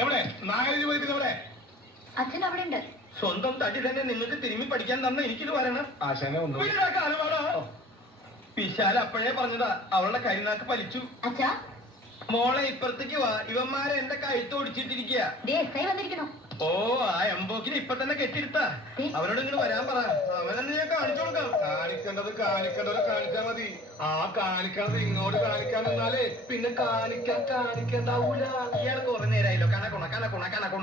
എവിടെ നായരി പോയിട്ട് എവിടെ? അച്ഛൻ അവിടെ ഉണ്ട്. സ്വന്തം തടി തന്നെ നിങ്ങൾക്ക് തിരുമ്മി പഠിക്കാൻ തന്ന എനിക്കിത് പറയണം. ആശാനെ ഒന്നും വിശാല അപ്പോഴേ പറഞ്ഞതാ അവളുടെ കരിനാക്ക് പലിച്ചു. അച്ഛാ മോളെ ഇപ്പുറത്തേക്ക് വാ, ഇവന്മാരെ എന്റെ കഴുത്ത് ഒടിച്ചിട്ടിരിക്കുക. വന്നിരിക്കണോ? ഓ ആ എംബോക്കിനെ ഇപ്പൊ തന്നെ കെട്ടിരുത്താ. അവരോട് ഇങ്ങനെ വരാൻ പറ, അവനെന്നെ ഞാൻ കാണിച്ചു കൊടുക്കാം. കാണിക്കേണ്ടത് കാണിച്ചാ മതി. ആ കാണിക്കണത് ഇങ്ങോട്ട് കാണിക്കാൻ നിന്നാലേ പിന്നെ കാണിക്കണ്ടാവൂല. ഇയാൾ കുറെ നേരമായല്ലോ കണക്കുണ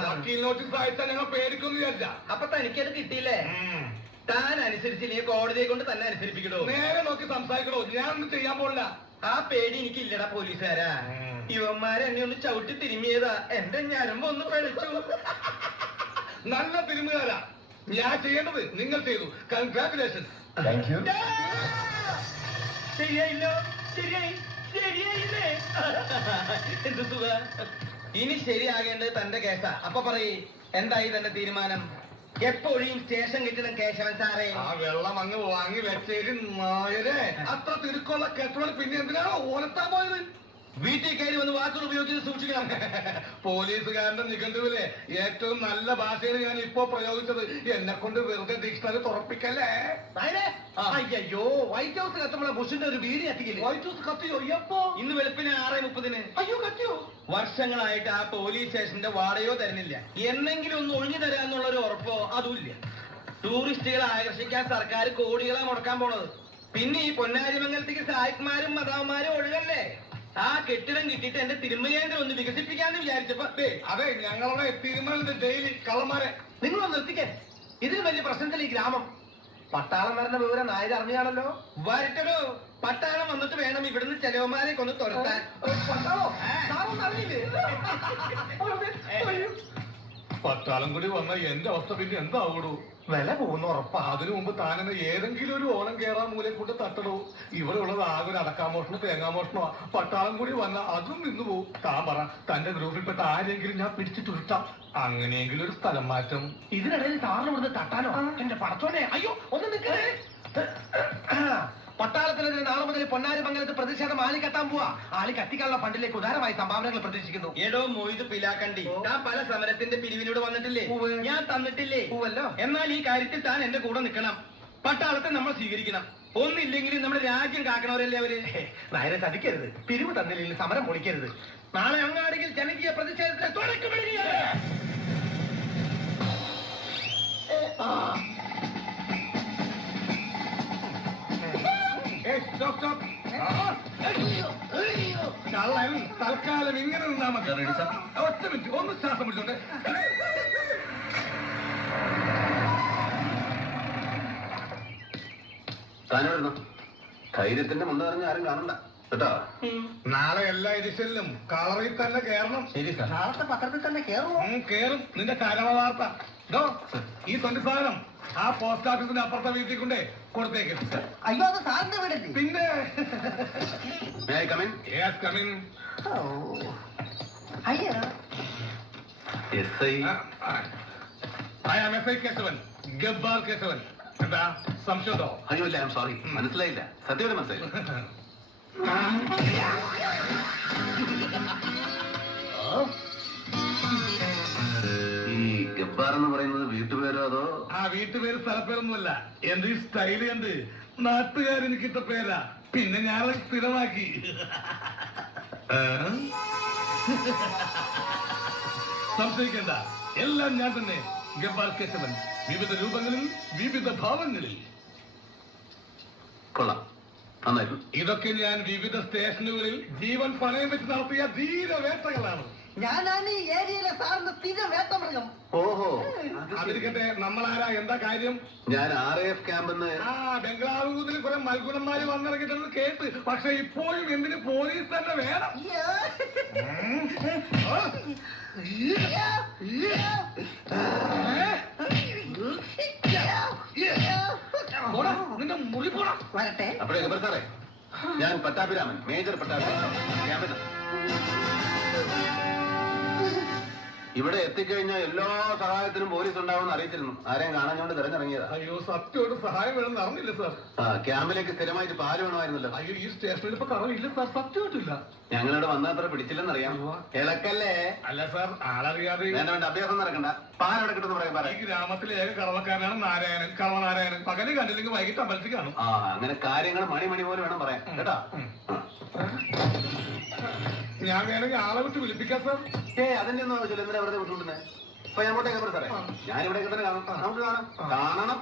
വക്കീൽ നോട്ടീസ് അയച്ചാൽ ഞങ്ങൾ പേടിക്കൊന്നും വിചാരിച്ച. അപ്പൊ തനിക്കത് കിട്ടിയില്ലേ? താൻ അനുസരിച്ചില്ലേ കോടതിയെ കൊണ്ട് തന്നെ അനുസരിപ്പിക്കണോ? നേരെ നോക്കി സംസാരിക്കണോ? ഞാനൊന്നും ചെയ്യാൻ പോണില്ല. ആ പേടി എനിക്കില്ലടാ പോലീസുകാരാ. ഇവന്മാരെ എന്നെ ഒന്ന് ചവിട്ടി തിരുമിയതാ, എന്റെ ഞരമ്പ് ഒന്ന് പഴിച്ചു. നല്ല തിരുമുകാരാ. ഞാൻ ചെയ്യേണ്ടത് നിങ്ങൾ ചെയ്തു. കൺഗ്രാറ്റുലേഷൻസ്. ശരിയായില്ലോ, ശരിയായില്ലേ? എന്ത് സുഖ. ഇനി ശരിയാകേണ്ടത് തന്റെ കേസാ. അപ്പൊ പറയ്, എന്തായി തന്റെ തീരുമാനം? എപ്പോഴും സ്റ്റേഷൻ കിട്ടണം കേശവൻ സാറേ. ആ വെള്ളം അങ്ങ് വാങ്ങി വെച്ചേരി നായരെ. അത്ര തിരുക്കുള്ള കെട്ടോട് പിന്നെ എന്തിനാണോ ഓലത്താൻ പോയത്? വീട്ടിൽ കയറി വന്ന് വാക്കുകൾ ഉപയോഗിച്ച് സൂക്ഷിക്കണം. പോലീസുകാരന്റെ നിഘണ്ടുവിലെ ഏറ്റവും നല്ല ഭാഷയാണ് ഞാൻ ഇപ്പോ പ്രയോഗിച്ചത്. എന്നെ കൊണ്ട് വെറുതെ ഡിക്ഷണറി തുറപ്പിക്കല്ലേ. അയ്യോ, വൈറ്റ് ഹൗസ് കത്തുമ്പോൾ ബുഷിന്റെ ഒരു വീട് കത്തിക്കില്ലേ? White house കത്തിയോ? എപ്പോ? ഇന്ന് വെളുപ്പിന് 6:30. അയ്യോ കത്തിയോ? വർഷങ്ങളായിട്ട് ആ പോലീസ് സ്റ്റേഷന്റെ വാടകയോ തരുന്നില്ല. എന്നെങ്കിലും ഒന്ന് ഒഴിഞ്ഞു തരാന്നുള്ള ഒരു ഉറപ്പോ അതുമില്ല. ടൂറിസ്റ്റുകളെ ആകർഷിക്കാൻ സർക്കാർ കോടികളെ മുടക്കാൻ പോണത്. പിന്നെ ഈ പൊന്നാരിമംഗലത്തേക്ക് സായിപ്പ്മാരും മതാവന്മാരും ഒഴുകല്ലേ. ആ കെട്ടിടം കിട്ടിയിട്ട് എന്റെ തിരുമകേന്ദ്രം ഒന്ന് വികസിപ്പിക്കാന്ന് വിചാരിച്ചപ്പോ അതെ, ഞങ്ങളുടെ തിരുമലിന്റെ ഡെയിലി കള്ളന്മാരെ നിങ്ങളൊന്ന് നിർത്തിക്കാൻ. ഇതിന് വലിയ പ്രശ്നത്തില്ല ഈ ഗ്രാമം. പട്ടാളം വരുന്ന വിവരം നായർ അറിഞ്ഞാണല്ലോ. വരട്ടടോ, പട്ടാളം വന്നിട്ട് വേണം ഇവിടുന്ന് ചെലവന്മാരെ കൊന്ന് തുരത്താൻ. പട്ടാളം കൂടി വന്ന എന്റെ അവസ്ഥ പിന്നെ എന്താവൂടൂ? വില പോകുന്ന ഉറപ്പാ. അതിനു മുമ്പ് താനെന്നെ ഏതെങ്കിലും ഒരു ഓണം കേറാൻ മൂലം കൊണ്ട് തട്ടടൂ. ഇവിടെ ഉള്ളത് ആകെ ഒരു അടക്കാമോഷണം തേങ്ങാമോഷണമാ. പട്ടാളം കൂടി വന്ന അതും നിന്നു പോവും. താൻ പറ, തന്റെ ഗ്രൂപ്പിൽപ്പെട്ട ആരെങ്കിലും ഞാൻ പിടിച്ചു തുരുത്താം. അങ്ങനെയെങ്കിലും ഒരു സ്ഥലം മാറ്റം. ഇതിനിടയിൽ സാറിന് ഇവിടുന്ന് തട്ടാനോ? എന്റെ പടച്ചോനെ, അയ്യോ ഒന്ന് നിൽക്കണേ. പട്ടാളത്തിനെതിരെ നാളെ മുതൽ പൊന്നാരിമംഗലത്ത് പ്രതിഷേധം ആളി കത്താൻ പോവാ. ആളി കത്തിക്കാനുള്ള ഫണ്ടിലേക്ക് ഉദാരമായി സംഭാവനകൾ പ്രതീക്ഷിക്കുന്നു. എടോ മൊയ്ത് പിലാക്കണ്ടി, താൻ പല സമരത്തിന്റെ പിരിവിനോട് വന്നിട്ടില്ലേ? ഞാൻ തന്നിട്ടില്ലേ? എന്നാൽ ഈ കാര്യത്തിൽ താൻ എന്റെ കൂടെ നിൽക്കണം. പട്ടാളത്തെ നമ്മൾ സ്വീകരിക്കണം. ഒന്നില്ലെങ്കിലും നമ്മുടെ രാജ്യം കാക്കണവരല്ലേ അവര്. നായരെ ചതിക്കരുത്. പിരിവ് തന്നില്ലെങ്കിൽ സമരം പൊളിക്കരുത്. നാളെ അങ്ങാടിയിൽ ജനകീയ പ്രതിഷേധത്തിന് തുടക്കമിടുക. കള്ളൻ തൽക്കാലം ഇങ്ങനെ നിന്നാ മതി. ഒറ്റ മിനിറ്റ്, ഒന്ന് ശ്വാസം പിടിച്ചോട്ടെ. താനെവിടുന്നു? ധൈര്യത്തിന്റെ മുണ്ട് പറഞ്ഞ ആരും കാണണ്ട കേട്ടോ. നാളെ എല്ലാ എഡിഷനിലും കളറിൽ തന്നെ കേറണം. ശരി സാർ. നാളത്തെ പത്രത്തിൽ തന്നെ കേറുമോ? കേറും. നിന്റെ കരമ വാർത്ത ഡോ, ഈ തൊണ്ടി സാധനം ആ പോസ്റ്റ് ഓഫീസിന്റെ അപ്പുറത്തെ വീട്ടിൽ കൊണ്ടേ കൊടുത്തേക്കും. അയ്യോ, അത് സാറിന്റെ വീടല്ലേ? പിന്നെ അയ്യോ, കേശവൻ, ഗബ്ബാർ കേശവൻ. എന്താ സംശയമോ? അയ്യോ ഇല്ല, ഐ ആം സോറി, മനസ്സിലായില്ല. സത്യമായിട്ട് മനസ്സിലായില്ല. ഈ ഗബ്ബാർ എന്ന് പറയുന്നത് വീട്ടുപേരോ അതോ? ആ വീട്ടുപേര് സ്ഥലപ്പേരൊന്നുമല്ല. എന്റെ ഈ സ്റ്റൈല് കണ്ട് നാട്ടുകാരെനിക്കിട്ട പേരാ. പിന്നെ ഞാനത് സ്ഥിരമാക്കി. സംശയിക്കണ്ട, എല്ലാം ഞാൻ തന്നെ. ഗബ്ബാർ കേശവൻ, വിവിധ രൂപങ്ങളിൽ വിവിധ ഭാവങ്ങളിൽ. കൊള്ളാം, നന്നായിരുന്നു. ഇതൊക്കെ ഞാൻ വിവിധ സ്റ്റേഷനുകളിൽ ജീവൻ പണയം വെച്ച് നടത്തിയ ധീരവേട്ടകളാണ്. ഞാനാണ് ഈ ഏരിയയിലെ സാറിന്റെ സ്ഥിര വേട്ടമൃഗം. ഓഹോ, അതിരിക്കട്ടെ, നമ്മളാരാ, എന്താ കാര്യം? ഞാൻ RAF ക്യാമ്പെന്ന്. ബംഗ്ലാവൂരിൽ കുറെ മൽഗുണന്മാര് വന്നിറങ്ങിയിട്ടെന്ന് കേട്ട്. പക്ഷെ ഇപ്പോഴും എന്തിന് പോലീസ് തന്നെ വേണം? നിന്റെ മുറി പോടാ. വരട്ടെ. അപ്പോഴേ ഗബ്ബർ സാറേ, ഞാൻ പട്ടാഭിരാമൻ, മേജർ പട്ടാഭിരാമൻ, ക്യാമ്പിന്. ഇവിടെ എത്തിക്കഴിഞ്ഞാൽ എല്ലാ സഹായത്തിനും പോലീസ് ഉണ്ടാവുമെന്ന് അറിയിച്ചിരുന്നു. ആരെയും കാണാഞ്ഞോണ്ട് തിരഞ്ഞിറങ്ങിയതാ. അയ്യോ സത്യമായിട്ട് സഹായം വേണമെന്ന് അറിഞ്ഞില്ല സാർ. ക്യാമ്പിലേക്ക് സ്ഥിരമായിട്ട് പാല് വേണമായിരുന്നല്ലോ. അയ്യോ ഈ സ്റ്റേഷനിൽ ഇപ്പൊ കറവില്ല സാർ, സത്യമായിട്ടില്ല. ഞങ്ങളിവിടെ വന്നത്ര പിടിച്ചില്ലെന്നറിയാം. ഇളക്കല്ലേ? അല്ല സാർ, ആളറിയാതെ വേണ്ട വേണ്ട, അഭ്യാസം നടക്കണ്ട. പാലെടുക്കട്ടെന്ന് പറയാൻ ഈ ഗ്രാമത്തിലെ ഏക കറവക്കാരനാണ് നാരായണൻ, കറവനാരായണൻ. പകല് കണ്ടില്ലെങ്കിൽ വൈകിട്ട് അമ്പലത്തിൽ കാണും. അങ്ങനെ കാര്യങ്ങൾ മണി പോലെ വേണം പറയാൻ കേട്ടാ. ഞാൻ വേണമെങ്കിൽ ആളെ വിട്ട് വിളിപ്പിക്കാം സാർ. അതിന്റെ ഒന്നും ആവശ്യമില്ല. എന്തിനാ വെറുതെ വിട്ടുകൊണ്ടുവന്നേ? അപ്പൊ ഞാൻ അങ്ങോട്ടേക്ക് സാറേ, ഞാനിവിടേക്ക് തന്നെ കാണും. നമുക്ക് കാണാം. കാണണം.